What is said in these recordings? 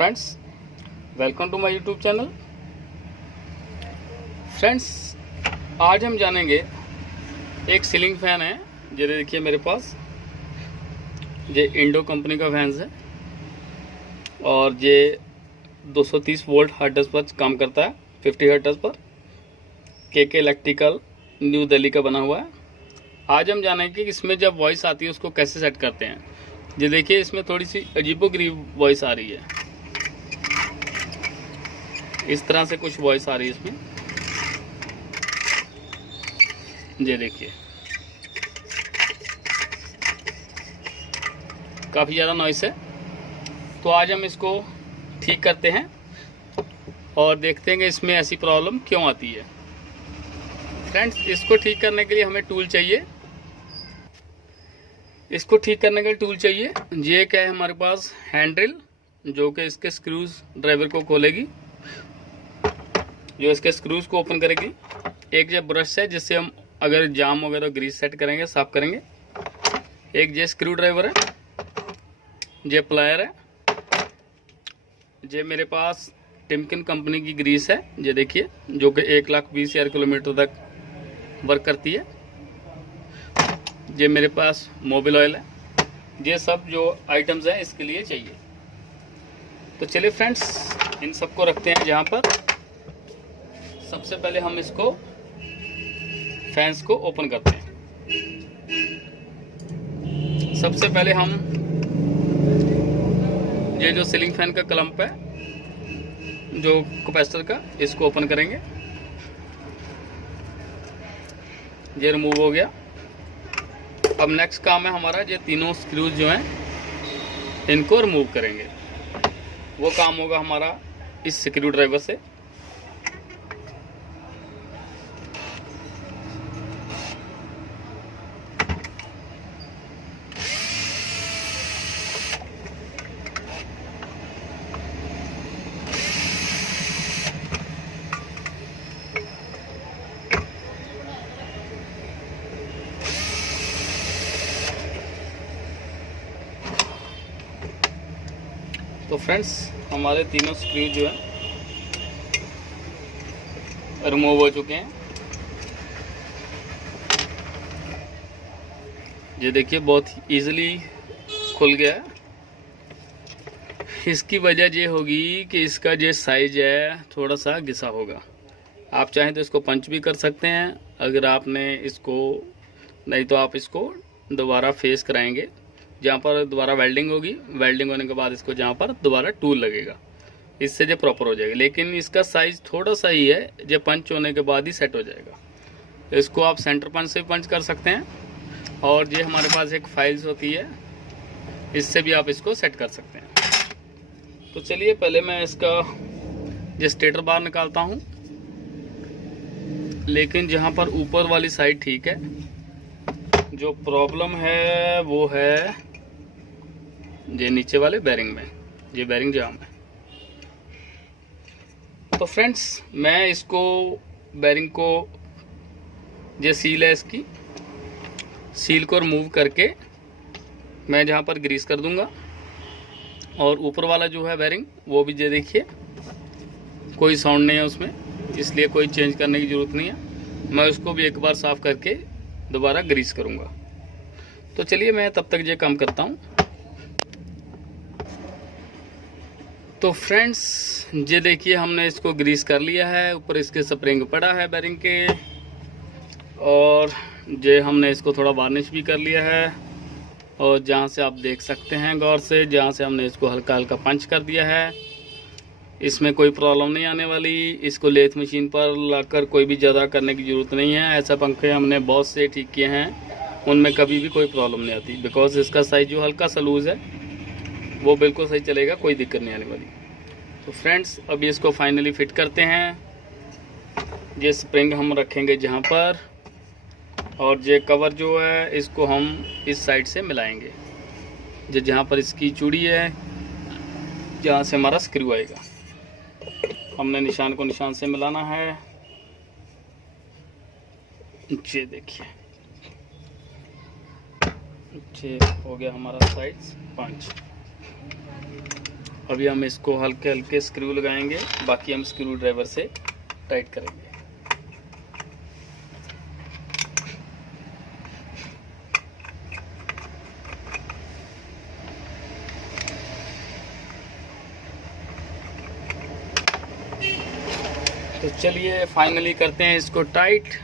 Friends, welcome to my YouTube channel. Friends, आज हम जानेंगे, एक सीलिंग फैन है, ये देखिए मेरे पास, ये इंडो कंपनी का फैन है और ये 230 वोल्ट हर्ट्ज पर काम करता है, 50 हर्ट्ज पर। के इलेक्ट्रिकल न्यू दिल्ली का बना हुआ है। आज हम जानेंगे कि इसमें जब वॉइस आती है उसको कैसे सेट करते हैं। ये देखिए, इसमें थोड़ी सी अजीबोगरीब वॉइस आ रही है, इस तरह से कुछ वॉइस आ रही है इसमें। ये देखिए, काफ़ी ज़्यादा नॉइस है। तो आज हम इसको ठीक करते हैं और देखते हैं कि इसमें ऐसी प्रॉब्लम क्यों आती है। फ्रेंड्स, इसको ठीक करने के लिए हमें टूल चाहिए। इसको ठीक करने के लिए टूल चाहिए। ये क्या है हमारे पास, हैंड ड्रिल, जो कि इसके स्क्रूज ड्राइवर को खोलेगी, जो इसके स्क्रूज को ओपन करेगी। एक ये ब्रश है जिससे हम अगर जाम वगैरह ग्रीस सेट करेंगे, साफ करेंगे। एक ये स्क्रू ड्राइवर है, ये प्लायर है, ये मेरे पास टिमकिन कंपनी की ग्रीस है, ये देखिए, जो कि 1,20,000 किलोमीटर तक वर्क करती है। ये मेरे पास मोबिल ऑयल है। ये सब जो आइटम्स हैं इसके लिए चाहिए। तो चलिए फ्रेंड्स, इन सबको रखते हैं जहाँ पर। सबसे पहले हम इसको फैंस को ओपन करते हैं। सबसे पहले हम ये जो सीलिंग फैन का क्लम्प है, जो कैपेसिटर का, इसको ओपन करेंगे। ये रिमूव हो गया। अब नेक्स्ट काम है हमारा, ये तीनों स्क्रूज जो हैं इनको रिमूव करेंगे। वो काम होगा हमारा इस स्क्रू ड्राइवर से। तो फ्रेंड्स, हमारे तीनों स्क्रू जो है रिमूव हो चुके हैं। ये देखिए, बहुत इजीली खुल गया है। इसकी वजह ये होगी कि इसका जो साइज है थोड़ा सा घिसा होगा। आप चाहें तो इसको पंच भी कर सकते हैं। अगर आपने इसको, नहीं तो आप इसको दोबारा फेस कराएंगे, जहाँ पर दोबारा वेल्डिंग होगी। वेल्डिंग होने के बाद इसको जहाँ पर दोबारा टूल लगेगा, इससे जो प्रॉपर हो जाएगा। लेकिन इसका साइज़ थोड़ा सा ही है, जो पंच होने के बाद ही सेट हो जाएगा। इसको आप सेंटर पंच से भी पंच कर सकते हैं, और ये हमारे पास एक फाइल्स होती है, इससे भी आप इसको सेट कर सकते हैं। तो चलिए, पहले मैं इसका जो स्टेटर बार निकालता हूँ। लेकिन जहाँ पर ऊपर वाली साइड ठीक है, जो प्रॉब्लम है वो है ये नीचे वाले बेरिंग में, ये बेरिंग जाम है। तो फ्रेंड्स, मैं इसको बेरिंग को, ये सील है, इसकी सील को रिमूव करके मैं जहाँ पर ग्रीस कर दूंगा। और ऊपर वाला जो है बेरिंग, वो भी ये देखिए, कोई साउंड नहीं है उसमें, इसलिए कोई चेंज करने की ज़रूरत नहीं है। मैं उसको भी एक बार साफ़ करके दोबारा ग्रीस करूँगा। तो चलिए, मैं तब तक ये काम करता हूँ। तो फ्रेंड्स, ये देखिए, हमने इसको ग्रीस कर लिया है। ऊपर इसके स्प्रिंग पड़ा है बेरिंग के, और ये हमने इसको थोड़ा वार्निश भी कर लिया है। और जहाँ से आप देख सकते हैं गौर से, जहाँ से हमने इसको हल्का हल्का पंच कर दिया है, इसमें कोई प्रॉब्लम नहीं आने वाली। इसको लेथ मशीन पर लाकर कोई भी ज़्यादा करने की ज़रूरत नहीं है। ऐसा पंखे हमने बहुत से ठीक किए हैं, उनमें कभी भी कोई प्रॉब्लम नहीं आती, बिकॉज इसका साइज जो हल्का सा लूज़ है वो बिल्कुल सही चलेगा, कोई दिक्कत नहीं आने वाली। तो फ्रेंड्स, अभी इसको फाइनली फिट करते हैं। ये स्प्रिंग हम रखेंगे जहाँ पर, और ये कवर जो है इसको हम इस साइड से मिलाएंगे, जो जहाँ पर इसकी चूड़ी है, जहाँ से हमारा स्क्रू आएगा। हमने निशान को निशान से मिलाना है। ये देखिए, ये हो गया हमारा साइज 5। अभी हम इसको हल्के हल्के स्क्रू लगाएंगे, बाकी हम स्क्रू ड्राइवर से टाइट करेंगे। तो चलिए फाइनली करते हैं इसको टाइट।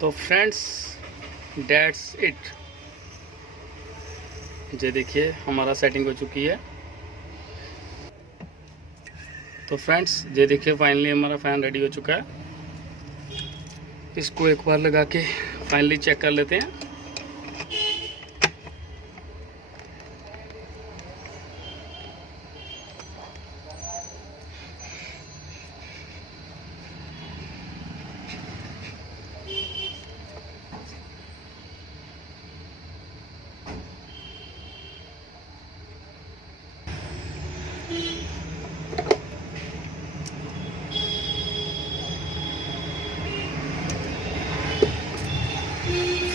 तो फ्रेंड्स दैट्स इट। ये देखिए हमारा सेटिंग हो चुकी है। तो फ्रेंड्स ये देखिए फाइनली हमारा फ़ैन रेडी हो चुका है। इसको एक बार लगा के फाइनली चेक कर लेते हैं।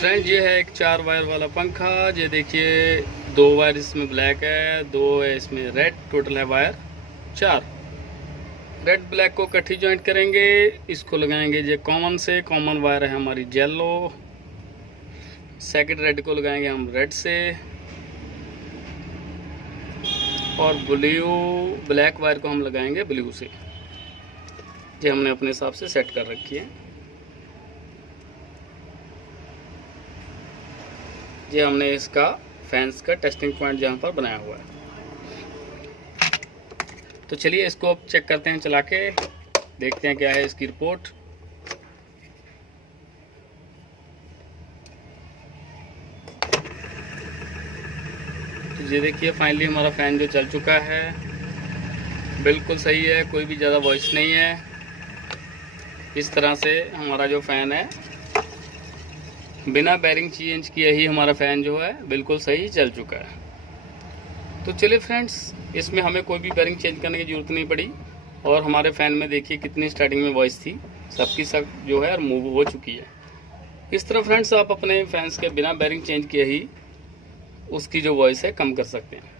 फ्रेंड्स ये है एक 4 वायर वाला पंखा। ये देखिए 2 वायर इसमें ब्लैक है, 2 है इसमें रेड, टोटल है वायर 4। रेड ब्लैक को इकट्ठी जॉइंट करेंगे, इसको लगाएंगे ये कॉमन से। कॉमन वायर है हमारी येलो, सेकंड रेड को लगाएंगे हम रेड से, और ब्लू ब्लैक वायर को हम लगाएंगे ब्लू से। ये हमने अपने हिसाब से सेट कर रखी है। ये हमने इसका फैंस का टेस्टिंग पॉइंट जहाँ पर बनाया हुआ है। तो चलिए इसको अब चेक करते हैं, चला के देखते हैं क्या है इसकी रिपोर्ट। तो ये देखिए फाइनली हमारा फ़ैन जो चल चुका है, बिल्कुल सही है, कोई भी ज़्यादा वॉइस नहीं है। इस तरह से हमारा जो फ़ैन है बिना बैरिंग चेंज किए ही हमारा फ़ैन जो है बिल्कुल सही चल चुका है। तो चलिए फ्रेंड्स, इसमें हमें कोई भी बैरिंग चेंज करने की ज़रूरत नहीं पड़ी, और हमारे फ़ैन में देखिए कितनी स्टार्टिंग में वॉइस थी, सबकी सब जो है मूव हो चुकी है। इस तरह फ्रेंड्स आप अपने फैंस के बिना बैरिंग चेंज किए ही उसकी जो वॉइस है कम कर सकते हैं।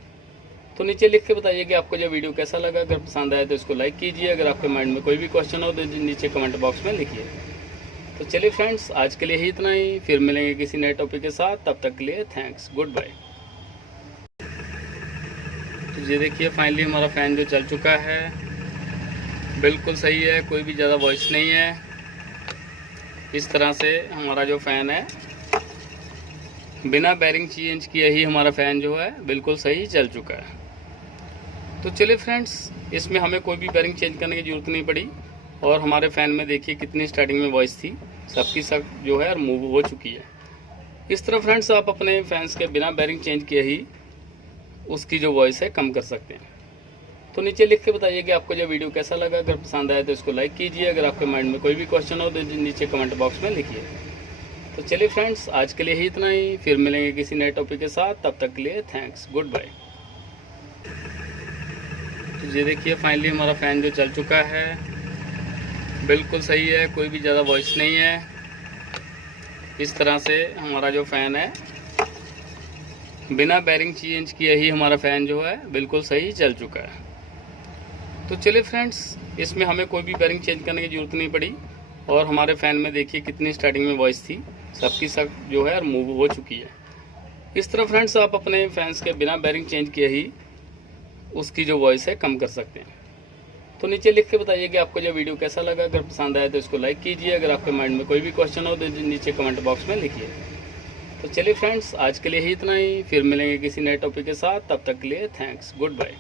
तो नीचे लिख के बताइए कि आपको जो वीडियो कैसा लगा। अगर पसंद आए तो इसको लाइक कीजिए। अगर आपके माइंड में कोई भी क्वेश्चन हो तो नीचे कमेंट बॉक्स में लिखिए। तो चलिए फ्रेंड्स, आज के लिए ही इतना ही, फिर मिलेंगे किसी नए टॉपिक के साथ। तब तक के लिए थैंक्स, गुड बाय। तो ये देखिए फाइनली हमारा फ़ैन जो चल चुका है, बिल्कुल सही है, कोई भी ज़्यादा वॉइस नहीं है। इस तरह से हमारा जो फ़ैन है बिना बैरिंग चेंज किए ही हमारा फ़ैन जो है बिल्कुल सही चल चुका है। तो चलिए फ्रेंड्स, इसमें हमें कोई भी बैरिंग चेंज करने की ज़रूरत नहीं पड़ी, और हमारे फ़ैन में देखिए कितनी स्टार्टिंग में वॉइस थी, सबकी सब जो है मूव हो चुकी है। इस तरह फ्रेंड्स आप अपने फैंस के बिना बैरिंग चेंज किए ही उसकी जो वॉइस है कम कर सकते हैं। तो नीचे लिख के बताइए कि आपको जो वीडियो कैसा लगा। अगर पसंद आए तो इसको लाइक कीजिए। अगर आपके माइंड में कोई भी क्वेश्चन हो तो नीचे कमेंट बॉक्स में लिखिए। तो चलिए फ्रेंड्स, आज के लिए ही इतना ही, फिर मिलेंगे किसी नए टॉपिक के साथ। तब तक के लिए थैंक्स, गुड बाय। तो ये देखिए फाइनली हमारा फ़ैन जो चल चुका है, बिल्कुल सही है, कोई भी ज़्यादा वॉइस नहीं है। इस तरह से हमारा जो फ़ैन है बिना बैरिंग चेंज किए ही हमारा फ़ैन जो है बिल्कुल सही चल चुका है। तो चलिए फ्रेंड्स, इसमें हमें कोई भी बैरिंग चेंज करने की ज़रूरत नहीं पड़ी, और हमारे फ़ैन में देखिए कितनी स्टार्टिंग में वॉइस थी, सबकी सब जो है मूव हो चुकी है। इस तरह फ्रेंड्स आप अपने फैंस के बिना बैरिंग चेंज किए ही उसकी जो वॉइस है कम कर सकते हैं। तो नीचे लिख के बताइए कि आपको जो वीडियो कैसा लगा। अगर पसंद आए तो इसको लाइक कीजिए। अगर आपके माइंड में कोई भी क्वेश्चन हो तो नीचे कमेंट बॉक्स में लिखिए। तो चलिए फ्रेंड्स, आज के लिए ही इतना ही, फिर मिलेंगे किसी नए टॉपिक के साथ। तब तक के लिए थैंक्स, गुड बाय।